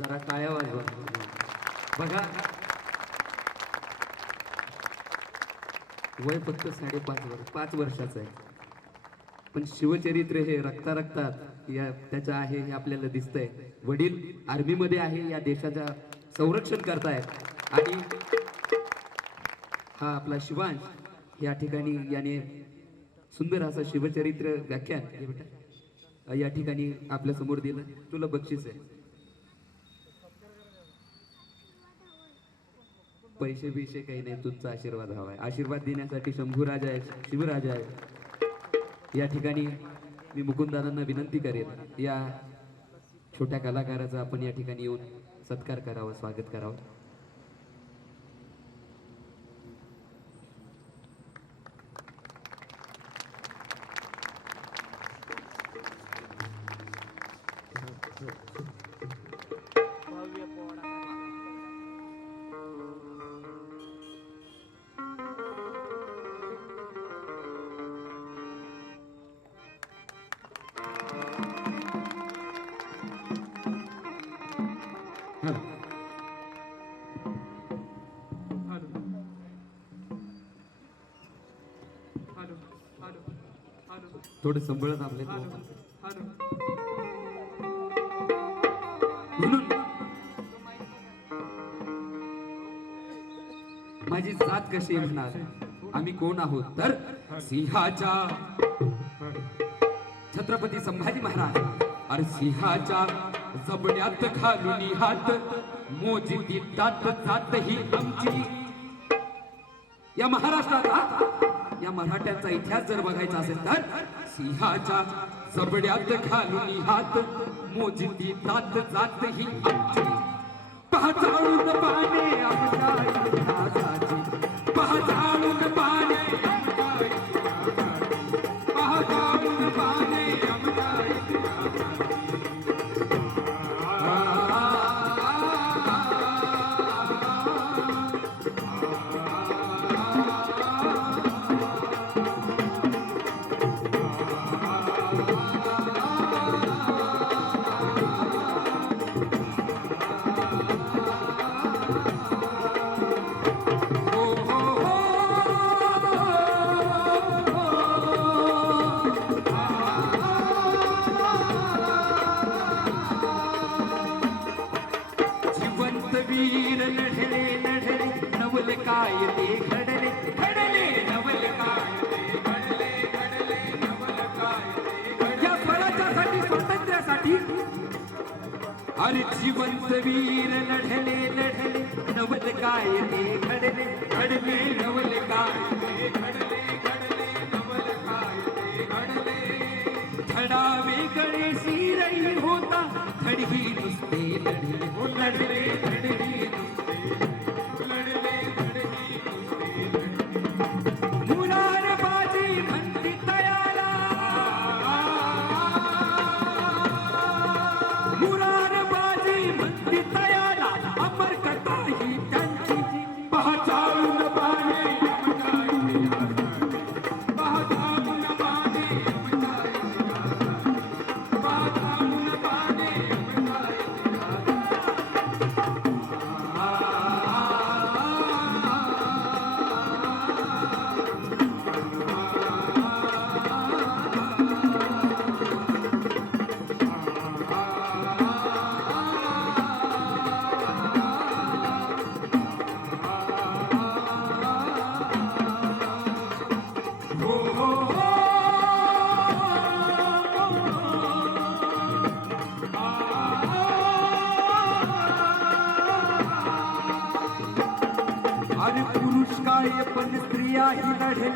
जरा टाळ्या बघा. वय फक्त साडेपाच वर्ष पाच वर्षाचं आहे. पण शिवचरित्र हे रक्ता रक्तात या त्याचं आहे हे आपल्याला दिसतंय. वडील आर्मीमध्ये आहे या देशाच्या संरक्षण करतायत. आणि हा आपला शिवांश या ठिकाणी याने सुंदर असं शिवचरित्र व्याख्यान या ठिकाणी आपल्यासमोर दिलं. तुला बक्षीस आहे. पैसे बिशे काही नाही तुमचा आशीर्वाद हवा आहे आशीर्वाद देण्यासाठी शंभूराजा आहे शिवराजा आहे या ठिकाणी मी मुकुंदादांना विनंती करेन या छोट्या कलाकाराचा आपण या ठिकाणी येऊन सत्कार करावा स्वागत करावं. थोडं संभळत आपले माझी जात कशी म्हणणार आम्ही कोण आहोत? तर सिंहाच्या छत्रपती संभाजी महाराज. अरे सिंहाच्या जबड्यात घालून हात मोजी जात ही आमची. या महाराष्ट्राचा या मराठ्यांचा इतिहास जर बघायचा असेल तर सिंहाच्या जबड्यात घालून हात मोजती तात जात ही आमची. पाहताळून पाने आमची నడివి నడివి నడివి.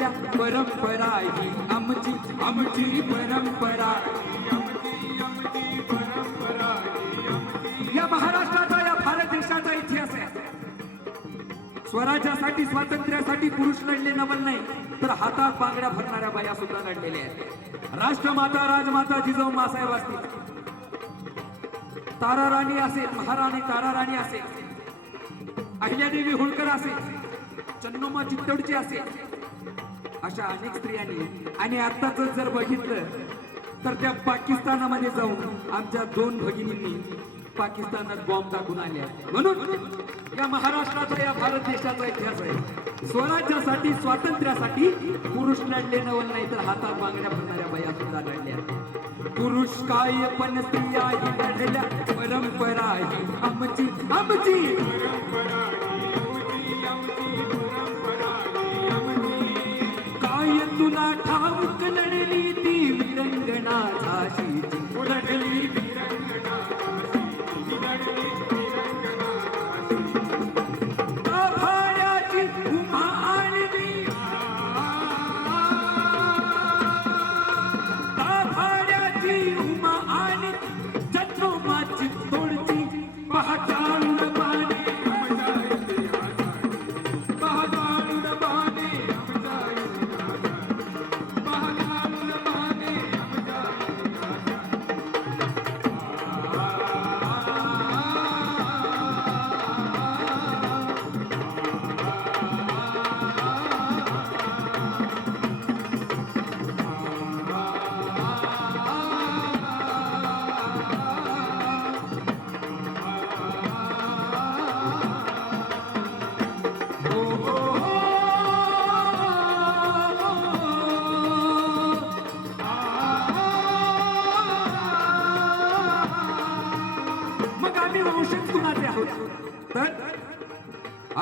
आपल्या परंपरा ही आमची आमची परंपरा या महाराष्ट्राचा या भारत देशाचा इतिहास आहे. स्वराज्यासाठी स्वातंत्र्यासाठी पुरुष लढले नवल नाही तर हातात बांगड्या भरणाऱ्या बाया सुद्धा लढलेल्या आहेत. राष्ट्रमाता राजमाता जिजाऊ मासाहेब असतील. तारा राणी असेल महाराणी तारा राणी असेल. अहिल्यादेवी होळकर असेल. चन्नोमा चित्तोडची असेल. अशा अनेक स्त्रियांनी. आणि आत्ताच जर बघितलं तर त्या पाकिस्तानामध्ये जाऊन आमच्या दोन भगिनींनी पाकिस्तानात बॉम्ब टाकून आल्या म्हणून या महाराष्ट्राचा या भारत देशाचा इतिहास आहे. स्वराज्यासाठी स्वातंत्र्यासाठी पुरुष लढले नवल नाही तर हातात बांगड्या भरणाऱ्या बाया सुद्धा लढल्या पुरुष काय पण स्त्रिया ही लढल्या परंपरा ही आमची आमची. परंपरा तुला ठाऊक लढली ती विरंगणा झाशीची उलटली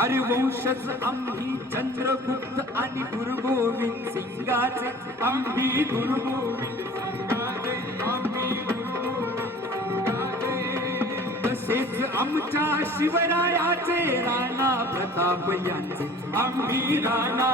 अरे आम्ही चंद्रगुप्त आणि गुरु गोविंद सिंगाचे आम्ही गुरु गोविंद तसेच आमच्या शिवरायाचे राणा प्रताप यांचे. आम्ही राणा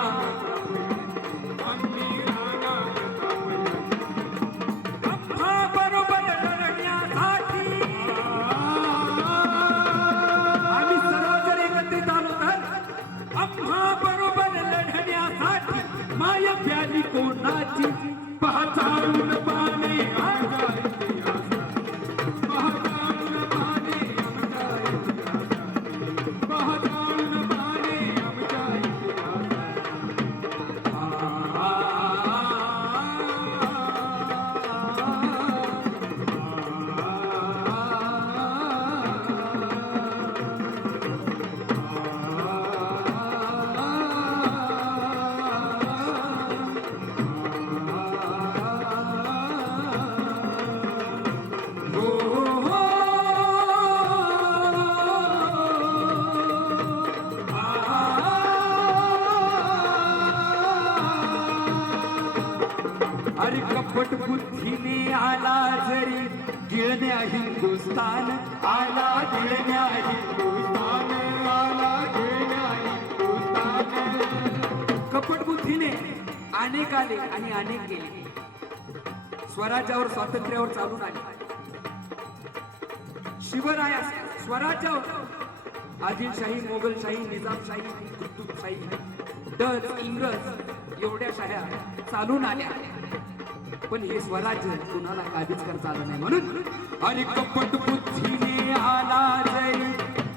अरे कपट बुद्धीने आला जरी गिळण्या हिंदुस्तान आला गिळण्या हिंदुस्तान आला गिळण्या हिंदुस्तान कपट बुद्धीने अनेक आले आणि अनेक गेले. स्वराज्यावर स्वातंत्र्यावर चालून आले. शिवराया स्वराज्यावर आदिलशाही मोगलशाही निजामशाही कुतुबशाही. डच इंग्रज एवढ्या शाह्या चालून आल्या. पण हे स्वराज्य कुणाला काबीज करता आलं नाही म्हणून. आणि कपट बुद्धीने आला जरी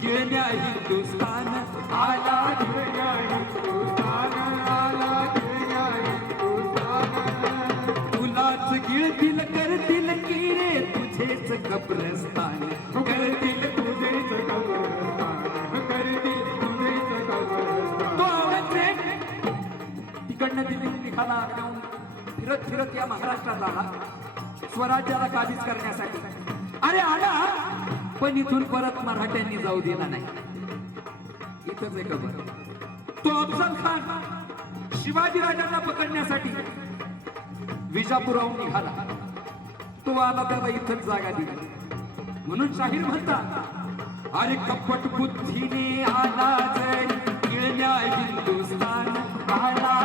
गेल्या हिंदुस्थान आला गिळण्या हिंदुस्तान आला गिळण्या हिंदुस्तान तुलाच गिळतील करतील की रे? तुझेच कब्रस्तान. आला निघाला फिरत फिरत या महाराष्ट्रात आला स्वराज्याला काबीज करण्यासाठी. अरे आला पण इथून परत मराठ्यांनी जाऊ दिला नाही. इथंच एक खबर तो अफजल खान शिवाजीराजांना पकडण्यासाठी विजापुराहून निघाला. तो आला त्याला इथंच जागा दिली. म्हणून शाहीर म्हणतात अरे कपट बुद्धीने आला जरी गिळण्या हिंदुस्तान आला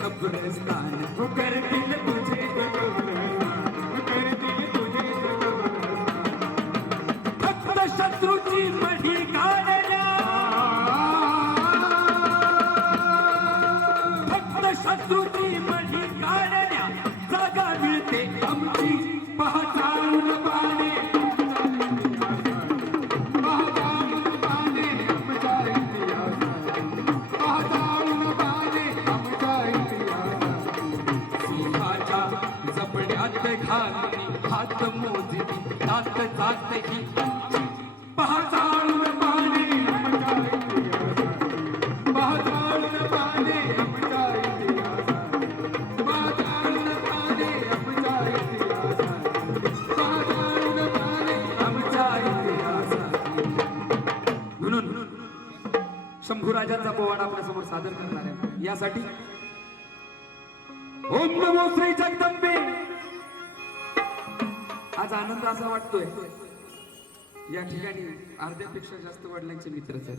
कब्रस्तान हो दिल तुझे कब्रस्तान हो करतील तुझेच कब्रस्तान फक्त शत्रूची मढी काढल्या फक्त शत्रूची मढी आमच्या इतिहासात. पहचान पाने आमच्या म्हणून शंभूराजांचा पोवाडा आपल्यासमोर सादर करणार आहे. यासाठी ओम नमो श्री जगदंबे आनंद असा वाटतोय. या ठिकाणी अर्ध्यापेक्षा जास्त वडिलांचे मित्र सर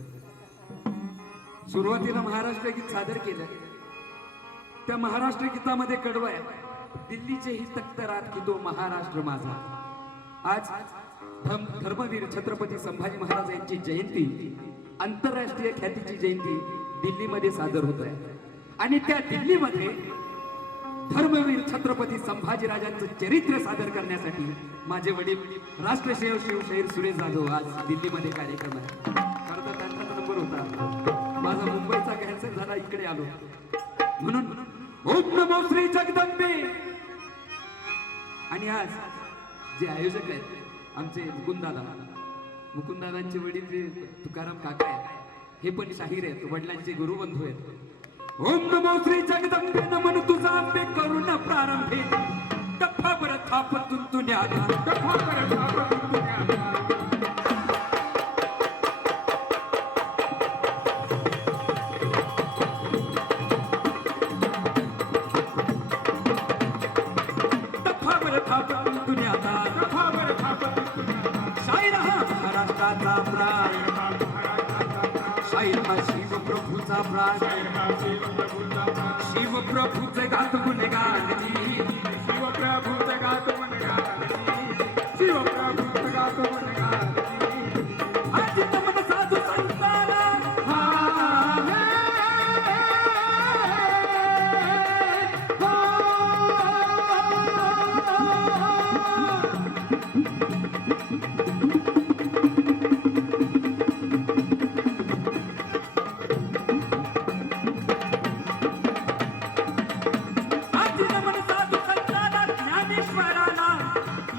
सुरुवातीला महाराष्ट्र गीत सादर केलं त्या महाराष्ट्र गीतामध्ये कडवाय दिल्लीचे ही तख्त रात की तो महाराष्ट्र माझा. आज धर्मवीर छत्रपती संभाजी महाराज यांची जयंती आंतरराष्ट्रीय ख्यातीची जयंती दिल्लीमध्ये सादर होत आहे. आणि त्या दिल्लीमध्ये धर्मवीर छत्रपती संभाजीराजांचं चरित्र सादर करण्यासाठी माझे वडील राष्ट्रसेवक शिवशाहीर सुरेश जाधव आज दिल्लीमध्ये कार्यक्रम आहे. खरं तर त्यांचा नंबर होता. माझा मुंबईचा कॅन्सर झाला इकडे आलो. म्हणून ओम नमो श्री जगदंबे. आणि आज जे आयोजक आहेत आमचे मुकुंदादा मुकुंदादांचे वडील जे तुकाराम काका आहेत हे पण शाहीर आहेत वडिलांचे गुरुबंधू आहेत. ओम नमो श्री जगदंबे नमन तुझा करुणा करून टप्पावर थाप तुंतुण्याला टप्पावर थाप तुंतुण्याला टप्पावर थाप तुंतुण्याला टप्पावर थाप शाहीर हा महाराष्ट्राचा प्राण. शाहीर हा शिवप्रभूचा प्राण. शिवप्रभूचे गात गुणगान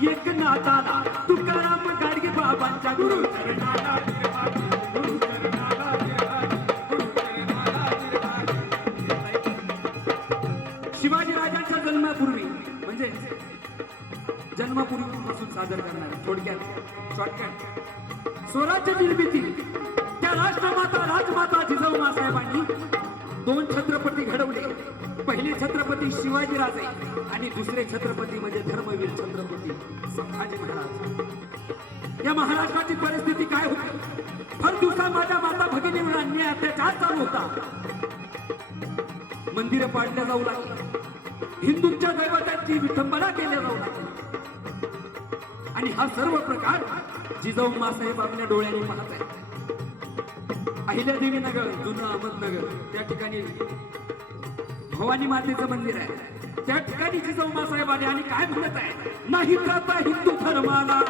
एकनाथाला तुकाराम गाडगे बाबांच्या गुरु चरणाला शिवाजी राजांच्या जन्मापूर्वी म्हणजे जन्मापूर्वीपासून सादर करणार थोडक्यात शॉर्टकट स्वराज्य निर्मिती. त्या राष्ट्रमाता राजमाता जिजाऊ साहेबांनी दोन छत्रपती घडवले. पहिले छत्रपती शिवाजीराजे आणि दुसरे छत्रपती म्हणजे धर्मवीर छत्रपती संभाजी महाराज. या महाराष्ट्राची परिस्थिती काय होती? हर दिवसा माझ्या माता भगिनीवर अन्याय अत्याचार चालू होता. मंदिरं पाडल्या जाऊ लागली. हिंदूंच्या दैवतांची विठंबना केल्या जाऊ लागली. आणि हा सर्व प्रकार जिजाऊ मासाहेब आपल्या डोळ्याने पाहत आहेत अहिल्यादेवी नगर जुनं अहमदनगर त्या ठिकाणी भवानी मातेचं मंदिर आहे. त्या ठिकाणी जिजाऊ साहेब आले आणि काय म्हणत आहे? नाही जाता हिंदू धर्माला.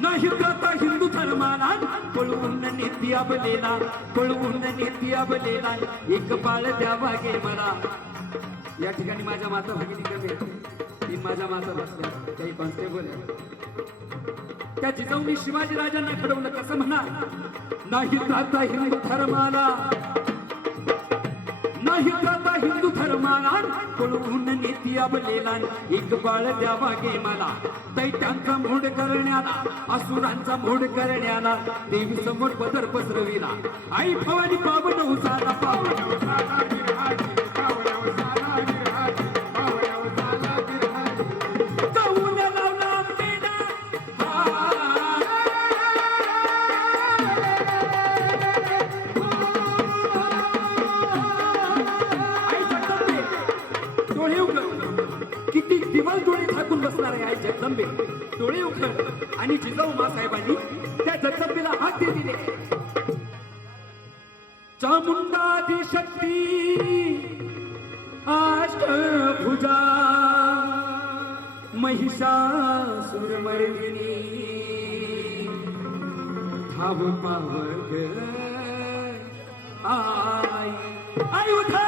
नाही जाता हिंदू धर्माला. पळवून नेती अबलेला पळवून नेती अबलेला. एक बाळ द्यावा गे मला. या ठिकाणी माझ्या माता भगिनी कमी ती माझ्या माता बसल्या काही कॉन्स्टेबल आहे. त्या जिजाऊनी शिवाजी राजांना घडवलं कसं म्हणा? नाही तर हिंदू धर्माला. नाही तर हिंदू धर्माला. पळवून नेती अबलेला एक बाळ द्यावा गे मला दैत्यांचा मोड करण्याला. असुरांचा मोड करण्याला. देवी समोर पदर पसरविला. आई भवानी पावन उसाला पावन उसाला आंबे डोळे उघड आणि जिजाऊ मासाहेबांनी त्या जगदंबेला हात दे दिले. चामुंडादी शक्ती अष्टभुजा महिषासुरमर्दिनी धाव पावग आई आई उठा.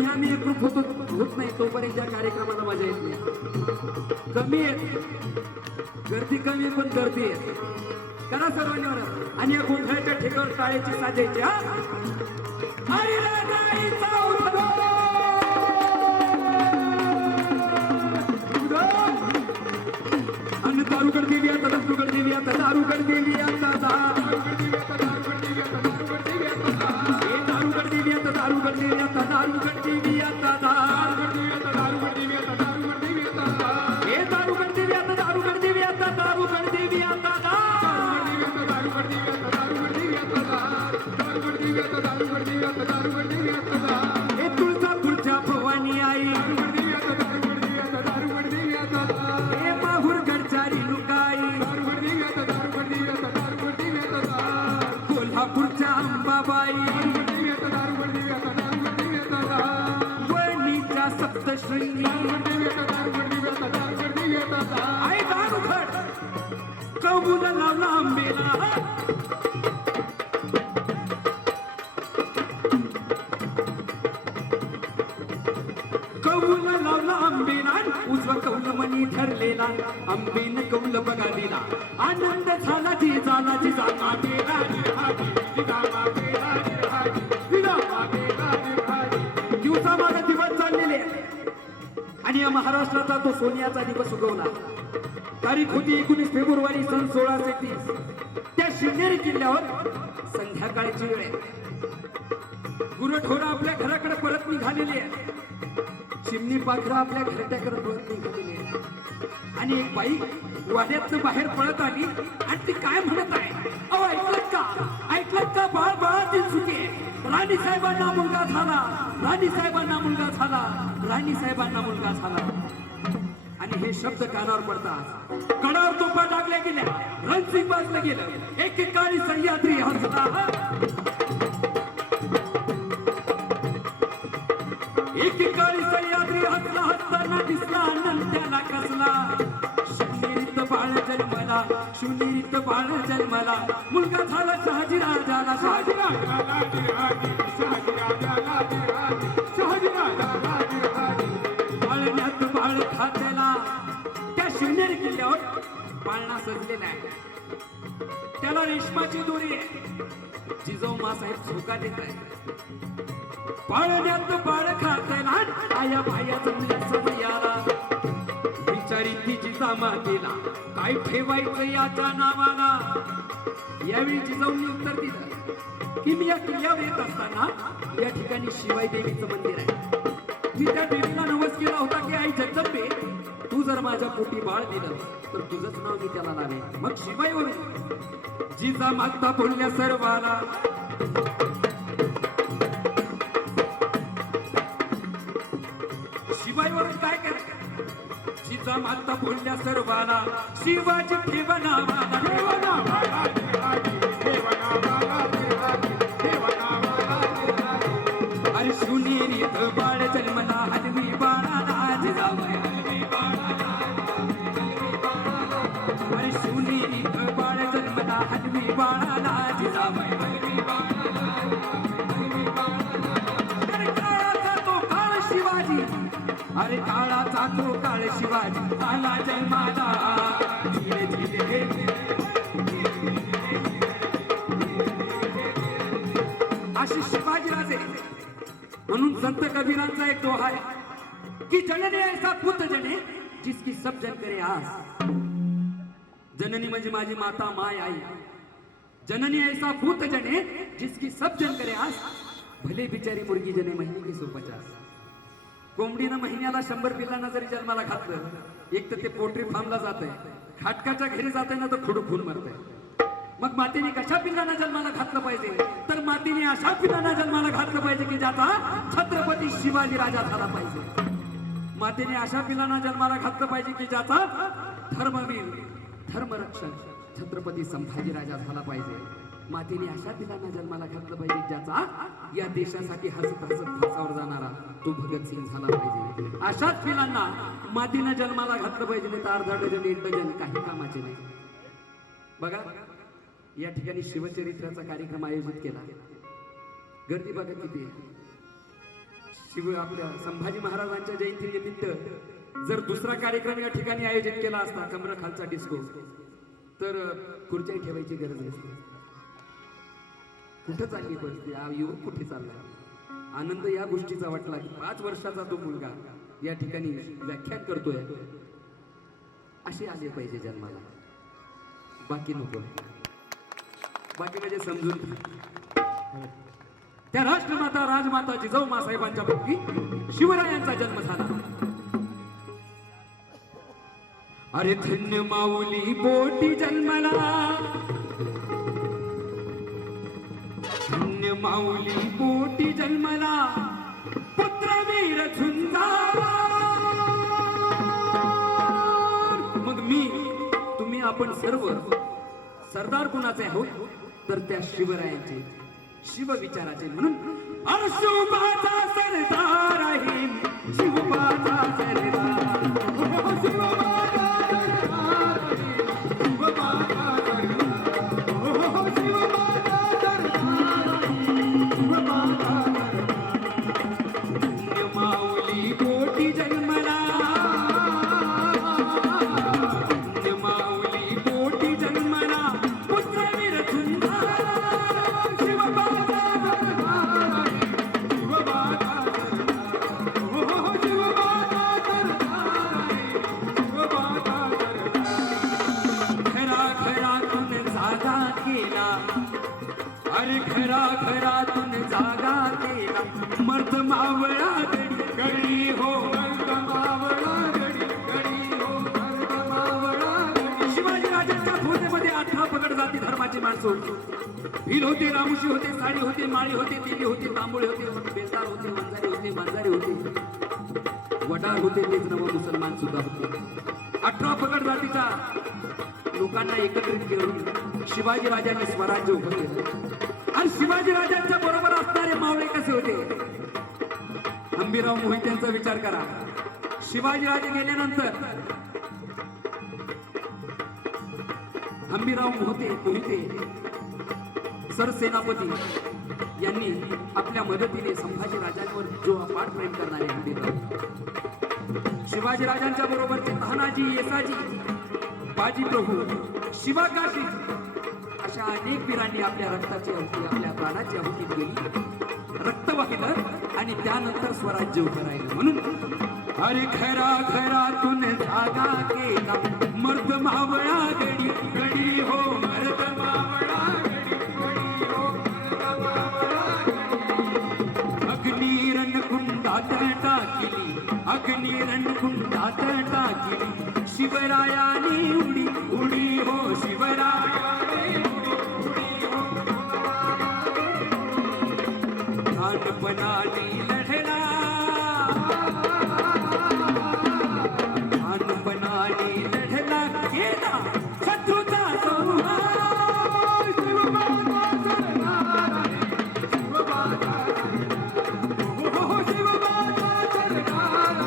मी आम्ही एकरूप होत होत नाही तोपर्यंत या कार्यक्रमाला मजा येत नाही कमी आहेत गर्दी कमी पण गर्दी आहे करा सर्वांनी आणि या गोंधळाच्या ठिकाणी टाळ्याची साजायची हा दारू कर देवी आता दारू देवी आता दारू कर देवी आता दारू कर देवी आता दारू देवी आता दारू देवी आता दारू देवी आता தாழ்வு கட்டி வியத்ததான் लावला आंबेला उजवा कौल मनी ठरलेला. आंबेन कौल बघा दिला आनंद झाला जी झाला जी झाला गेला महाराष्ट्राचा तो सोनियाचा दिवस उगवला. तारीख होती एकोणीस फेब्रुवारी सन सोळाशे तीस. त्या शिवनेरी किल्ल्यावर संध्याकाळची वेळ आहे. गुरढोरं आपल्या घराकडे परत निघालेली आहे चिमणी पाखरं आपल्या घरट्याकडे पळत निघालेली आहे आणि एक बाई वाड्यातनं बाहेर पळत आली आणि ती काय म्हणत आहे? अहो ऐकलं का? ऐकलं का? बाळ बाळातील चुके राणी साहेबांना मुलगा झाला. राणी साहेबांना मुलगा झाला. राणी साहेबांना मुलगा झाला. आणि हे शब्द कानावर पडतात कडावर तोफा टाकल्या गेल्या रणसिंग वाजलं गेलं. एक एकेकाळी सह्याद्री हसला एकेकाळी सह्याद्री हसला हसताना दिसला आनंद कसला. शिवनेरीत बाळ जन्मला. शिवनेरीत बाळ जन्मला. मुलगा झाला शहाजी राजाला शहाजी राजाला शहाजी राजाला शहाजी राजाला हत्येला त्या शिवनेरी किल्ल्यावर पाळणा सजलेला आहे त्याला रेशमाची दोरी आहे. जिजाऊ मासाहेब झोका देत आहे पाळण्यात बाळ खाते लहान आया भाया जमल्या समयाला. विचारी ती तिची मातेला काय ठेवायचं याच्या नावाला? यावेळी जिजाऊंनी उत्तर दिलं की मी या किल्ल्यावर येत असताना या ठिकाणी शिवाई देवीचं मंदिर आहे. मी त्या देवीला केला होता की आई जगदंबे तू जर माझ्या पोटी बाळ दिलं तर तुझंच नाव मी त्याला लावेन. मग शिवाईवरून जिजा मागता बोलल्या सर्वाला. शिवाईवरून काय कर? जिजा मागता बोलल्या सर्वाला. शिवाजी ठेवनावाला अरे अरे काळाचा तो काळ शिवाजी आला जन्माला. धीरे धीरे अशी शिवाजीराजे म्हणून संत कबीरांचा एक दोहा आहे. की जननी ऐसा पुत जने जिसकी सब जन करे आस. जननी म्हणजे माझी माता माय आई. जननी ऐसा पुत जने जिसकी सब जन करे आस. भले बिचारी मुर्गी जने महिने की सोपचास. कोंबडीनं महिन्याला शंभर पिल्लांना जरी जन्माला घातलं एक तर ते पोल्ट्री फार्मला जात आहे खाटकाच्या घरी जात ना तर खुडू खून मरत मग मातेने कशा पिल्लांना जन्माला घातलं पाहिजे? तर मातेने अशा पिल्लांना जन्माला घातलं पाहिजे की ज्याचा छत्रपती शिवाजी राजा झाला पाहिजे. मातेने अशा पिल्लांना जन्माला घातलं पाहिजे की ज्याचा धर्मवीर धर्मरक्षक छत्रपती संभाजी राजा झाला पाहिजे. मातेने अशा पिलांना जन्माला घातलं पाहिजे ज्याचा या देशासाठी हसत हसत फासावर जाणारा तो भगतसिंग झाला पाहिजे. अशाच पिलांना मातीनं जन्माला घातलं पाहिजे नाही तर अर्धा डझन एक डझन काही कामाचे नाही. बघा या ठिकाणी शिवचरित्राचा कार्यक्रम आयोजित केला. गर्दी बघा किती शिव आपल्या संभाजी महाराजांच्या जयंतीनिमित्त जर दुसरा कार्यक्रम या ठिकाणी आयोजित केला असता कमरा खालचा डिस्को तर खुर्च्या ठेवायची गरज नसते. कुठं चालली परिस्थिती हा युवक कुठे चालला? आनंद या गोष्टीचा वाटला की पाच वर्षाचा तो मुलगा या ठिकाणी व्याख्यान करतोय. असे आले पाहिजे जन्माला. बाकी नको. बाकी म्हणजे समजून त्या राष्ट्रमाता राजमाता जिजाऊ मासाहेबांच्या भक्ती शिवरायांचा जन्म झाला. अरे धन्य माऊली पोटी जन्मला. माऊली पोटी जन्मला पुत्रवीर झुंजार मग मी तुम्ही आपण सर्व सरदार कुणाचे आहोत? तर त्या शिवरायांचे शिव विचाराचे म्हणून अर्शुबाचा सरदार आहे शिवबाचा सरदार. अरे खरा घरातून जागा केला. मर्द मावळा गडी गडी हो मर्द मावळा गडी गडी हो मर्द मावळा गडी. शिवाजी राजांच्या फोटेमध्ये अठरा पकड जाती धर्माची माणसं भील होते रामुशी होते साडी होते माळी होते तेली होते तांबुळे होते बेलदार होते वंजारी होते मांजारी होते. वडार होते तेच नव मुसलमान सुद्धा होते. अठरा पकड जातीच्या लोकांना एकत्रित करून शिवाजी राजांनी स्वराज्य उभं केलं. आणि शिवाजी राजांच्या बरोबर असणारे मावळे कसे होते? अंबिराव मोहित्यांचा विचार करा. शिवाजीराजे गेल्यानंतर अंबीराव मोहते मोहिते सरसेनापती यांनी आपल्या मदतीने संभाजी राजांवर जो अपार प्रेम करणारे अंबीराव शिवाजी राजांच्या बरोबरचे तानाजी येसाजी बाजी प्रभू शिवाकाशी अशा अनेक वीरांनी आपल्या रक्ताची आहुती आपल्या प्राणाची आहुती दिली रक्त वाहिलं आणि त्यानंतर स्वराज्य उभं राहिलं. म्हणून अरे खरा खरातून धागा केला. मर्द मावळा गडी गडी हो मर्द मावळा गडी गडी हो मर्द मावळा अग्नी रणकुंडात अग्नी रणकुंडात शिवरायाने उडी उडी हो शिवरायाने शिवबाबा सरदार लढला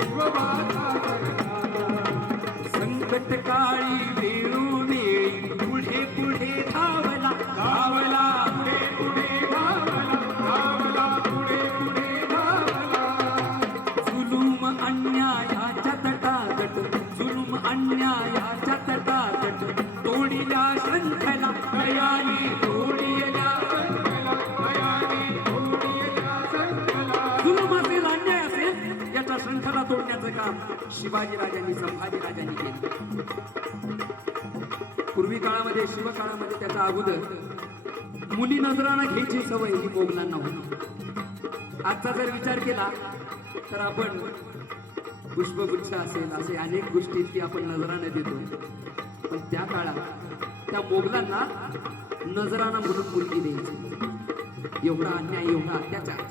शिवबाबा सरदार. संकट काळी वेळू काम शिवाजी राजांनी संभाजी राजांनी केलं. पूर्वी काळामध्ये शिवकाळामध्ये त्याचा अगोदर मुली नजराना घ्यायची सवय ही कोगलांना होती. आजचा जर विचार केला तर आपण पुष्पगुच्छ असेल असे अनेक गोष्टी की आपण नजराने देतो. पण त्या काळात त्या मोगलांना नजराना म्हणून मुलगी द्यायची. एवढा अन्याय एवढा अत्याचार.